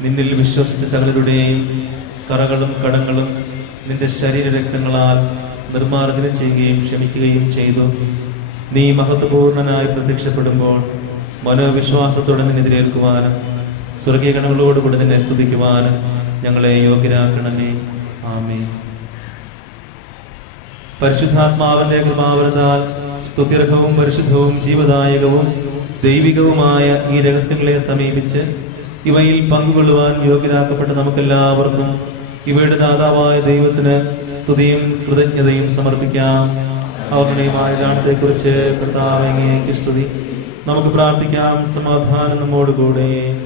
നിന്നിൽ വിശ്വസിച്ച സകലരുടെയും കറകളും കടങ്ങളും നിന്റെ ശരീരരക്തങ്ങളാൽ നിർമ്മാർജ്ജനം ചെയ്യുകയും ക്ഷമിക്കുകയും ചെയ്തു. നീ മഹത്വപൂർണനായി പ്രത്യക്ഷപ്പെടുമ്പോൾ മനോവിശ്വാസത്തോടെ നിന്നെതിരേൽക്കുവാനും സ്വർഗീയ ഗണങ്ങളോടുകൂടി നിന്നെ സ്തുതിക്കുവാനും ഞങ്ങളെ യോഗ്യരാക്കണമേ. ആമേൻ. പരിശുദ്ധാത്മാവിന്റെ കൃപാവരത്താൽ സ്തുത്യർഹവും പരിശുദ്ധവും ജീവദായകവും ദൈവികവുമായ ഈ രഹസ്യങ്ങളെ സമീപിച്ച് ഇവയിൽ പങ്കുകൊള്ളുവാൻ യോഗ്യരാക്കപ്പെട്ട നമുക്കെല്ലാവർക്കും ഇവയുടെ ദാതാവായ ദൈവത്തിന് സ്തുതിയും കൃതജ്ഞതയും സമർപ്പിക്കാം. അവർണീയമായ ഗാനത്തെക്കുറിച്ച് കർത്താവേ അങ്ങേക്ക് സ്തുതി. നമുക്ക് പ്രാർത്ഥിക്കാം. സമാധാനം നമ്മോടുകൂടെ.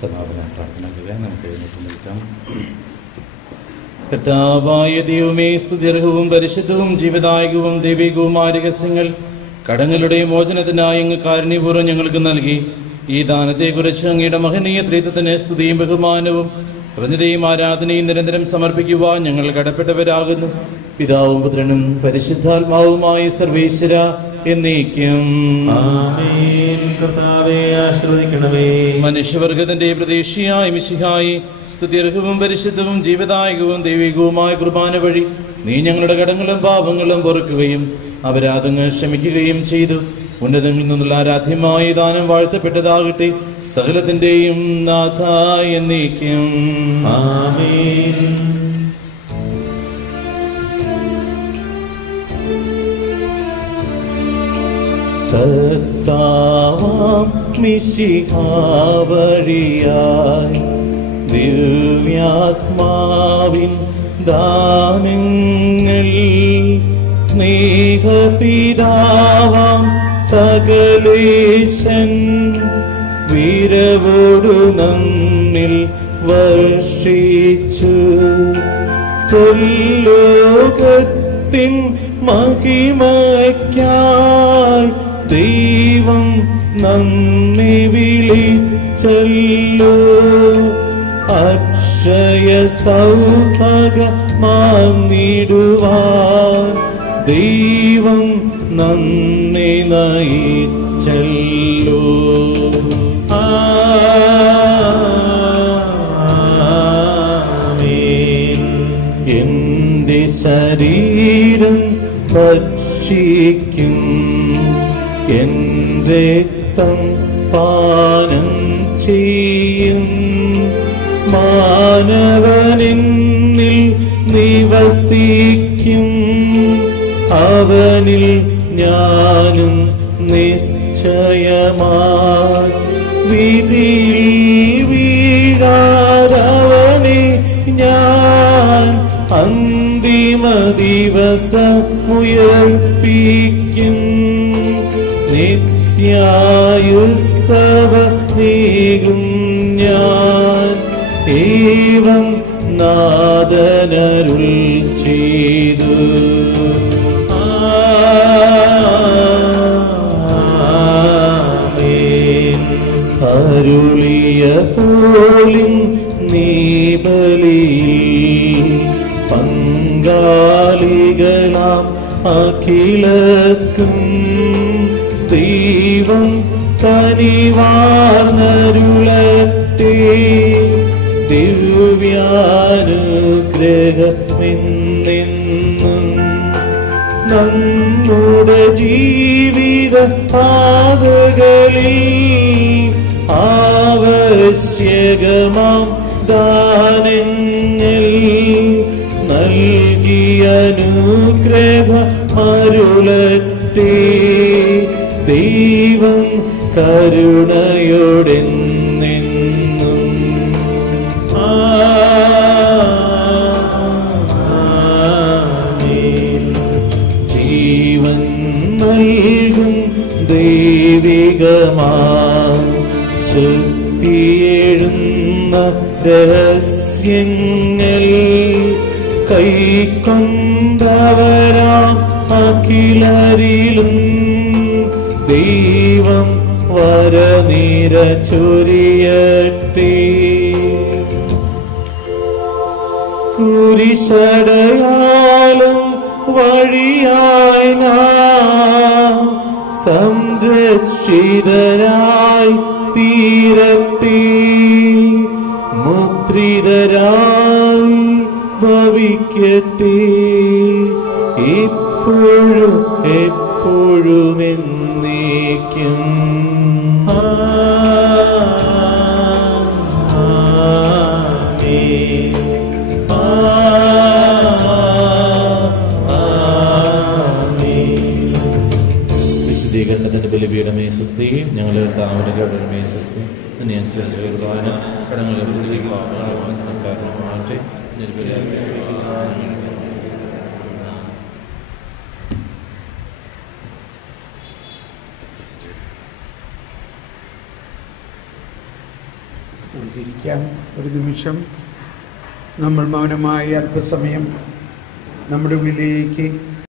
സമാപന പ്രാർത്ഥനകളെ നമുക്ക് എഴുന്നേറ്റ് നിൽക്കാം. കർത്താവായ ദൈവമേ, സ്തുത്യർഹവും പരിശുദ്ധവും ജീവദായകവും ദൈവികവുമായ രഹസ്യങ്ങൾ കടങ്ങളുടെ മോചനത്തിനായി അങ്ങ് കാരുണ്യപൂർവ്വം ഞങ്ങൾക്ക് നൽകി. ഈ ദാനത്തെക്കുറിച്ച് അങ്ങയുടെ മഹനീയ ത്രിത്വത്തിന് സ്തുതിയും ബഹുമാനവും കൃതജ്ഞതയും ആരാധനയും നിരന്തരം സമർപ്പിക്കുവാൻ ഞങ്ങൾ കടപ്പെട്ടവരാകുന്നു. പിതാവും പുത്രനും പരിശുദ്ധാത്മാവുമായ സർവേശ്വര എന്നേക്കും. ആമേൻ. കർത്താവേ ആശീർവദിക്കണമേ. മനുഷ്യവർഗത്തിന്റെ പ്രതീക്ഷയായ മിശിഹായി, സ്തുത്യർഹവും പരിശുദ്ധവും ജീവദായകവും ദൈവികവുമായ കുർബാന വഴി നീ ഞങ്ങളുടെ കടങ്ങളും പാപങ്ങളും പൊറുക്കുകയും അപരാധങ്ങൾ ക്ഷമിക്കുകയും ചെയ്തു. ഉന്നതങ്ങളിൽ നിന്നുള്ള ആരാധ്യമായ ദാനം വാഴ്ത്തപ്പെട്ടതാകട്ടെ. സകലത്തിന്റെയും നാഥ എന്നേക്കും. ആമേൻ. കർത്താവാം മിശിഹാ വഴിയായി ദിവ്യാത്മാവിൻ ദാനങ്ങൾ സ്നേഹപിതാവാം സകലേശൻ വീരവോടു നമ്മിൽ വർഷിച്ചു. സ്വർലോകത്തിൻ മഹിമയ്ക്കായി ദൈവം നമ്മെ വിളിച്ചല്ലോ. അക്ഷയ സൗഭാഗ്യമാർന്നിടുവാൻ ദൈവം നമ്മെ നയിച്ചല്ലോ. ആമേൻ. എന്റെ ശരീരം ഭക്ഷിക്കും, എൻ രക്തം പാനം ചെയ്യും. മാനവനെന്നിൽ നിവസിക്കും, അവനിൽ ഞാനും നിശ്ചയമായി. വിധിയിൽ വീഴാതവനെ ഞാൻ അന്തിമ ദിവസമുയർപ്പിക്കും. നിത്യായുസ്സവനേകും ഞാൻ, ഏവം നാദനരുൾ ചെയ്തു. ആമേൻ. അരുളിയ പോലിൻ നീ ബലിയിൽ പങ്കാളികളാം അഖിലർക്കും ദൈവം കനിവാർന്നരുളട്ടെ. ദിവ്യാനുഗ്രഹമെന്നെന്നും നമ്മുടെ ജീവിത പാതകളിൽ ആവശ്യകമാം ദാനങ്ങൾ നൽകിയ അനുഗ്രഹമരുളട്ടെ. ദൈവം കരുണയോടെന്നെന്നും. ആമേൻ. നൽകും ദൈവികമാ ശക്തിയെഴുന്ന രഹസ്യങ്ങൾ കൈക്കൊണ്ടവരാം അഖിലരിലും ദൈവം വരനിര ചൊരിയട്ടെ. കുരിശടയാളം വഴിയായി നാം സംരക്ഷിതരായി തീരട്ടെ. മുദ്രിതരായി ഭവിക്കട്ടെ എപ്പോഴും എപ്പോഴും എന്നേക്കും. വിശുദ്ധീകരണത്തിന്റെ ബലിപീഠമേ സ്വസ്തി. ഞങ്ങളുടെ താമരകളുടെ സ്വസ്തി. നിന്നെ അനുസരിച്ച് കടങ്ങളെ കാരണമാകട്ടെ. നമുക്കിരിക്കാം ഒരു നിമിഷം. നമ്മൾ മൗനമായി അല്പസമയം നമ്മുടെ ഉള്ളിലേക്ക്